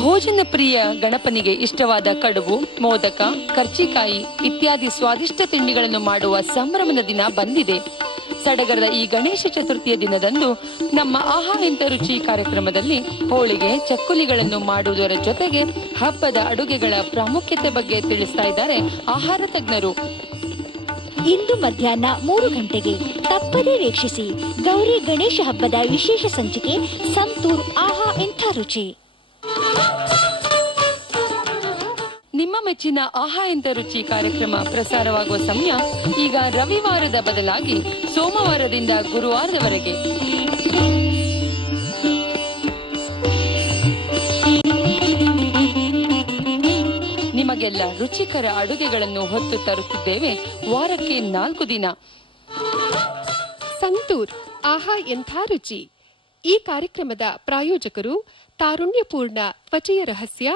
ಭೋಜನ ಪ್ರಿಯ ಗಣಪನಿಗೆ ಇಷ್ಟವಾದ ಕಡುಬು, ಮೋದಕ, ಕರ್ಚಿಕಾಯಿ ಇತ್ಯಾದಿ ಸ್ವಾದಿಷ್ಟ ತಿಂಡಿಗಳನ್ನು ಮಾಡುವ ಸಂಭ್ರಮದ ದಿನ ಬಂದಿದೆ. ಸಡಗರದ ಈ ಗಣೇಶ ಚತುರ್ಥಿಯ ದಿನದಂದು ನಮ್ಮ ಆಹಾ ಎಂತ ರುಚಿ ಕಾರ್ಯಕ್ರಮದಲ್ಲಿ ಹೋಳಿಗೆ, ಚಕ್ಕುಲಿಗಳನ್ನು ಮಾಡುವುದರ ಜೊತೆಗೆ ಹಬ್ಬದ ಅಡುಗೆಗಳ ಪ್ರಾಮುಖ್ಯತೆ ಬಗ್ಗೆ ತಿಳಿಸ್ತಾ ಇದ್ದಾರೆ ಆಹಾರ ತಜ್ಞರು. ಇಂದು ಮಧ್ಯಾಹ್ನ 3 ಗಂಟೆಗೆ ತಪ್ಪದೇ ವೀಕ್ಷಿಸಿ ಗೌರಿ ಗಣೇಶ ಹಬ್ಬದ ವಿಶೇಷ ಸಂಚಿಕೆ ಸಂತೂರ್ ಆಹಾ ಎಂಥ ರುಚಿ. ನಿಮ್ಮ ಮೆಚ್ಚಿನ ಆಹಾ ಎಂತ ರುಚಿ ಕಾರ್ಯಕ್ರಮ ಪ್ರಸಾರವಾಗುವ ಸಮಯ ಈಗ ರವಿವಾರದ ಬದಲಾಗಿ ಸೋಮವಾರದಿಂದ ಗುರುವಾರದವರೆಗೆ. ನಿಮಗೆಲ್ಲ ರುಚಿಕರ ಅಡುಗೆಗಳನ್ನು ಹೊತ್ತು ತರುತ್ತಿದ್ದೇವೆ ವಾರಕ್ಕೆ 4 ದಿನ. ಸಂತೂರ್ ಆಹಾ ಎಂಥ ರುಚಿ. ಈ ಕಾರ್ಯಕ್ರಮದ ಪ್ರಾಯೋಜಕರು ತಾರುಣ್ಯಪೂರ್ಣ ತ್ವಚೆಯ ರಹಸ್ಯ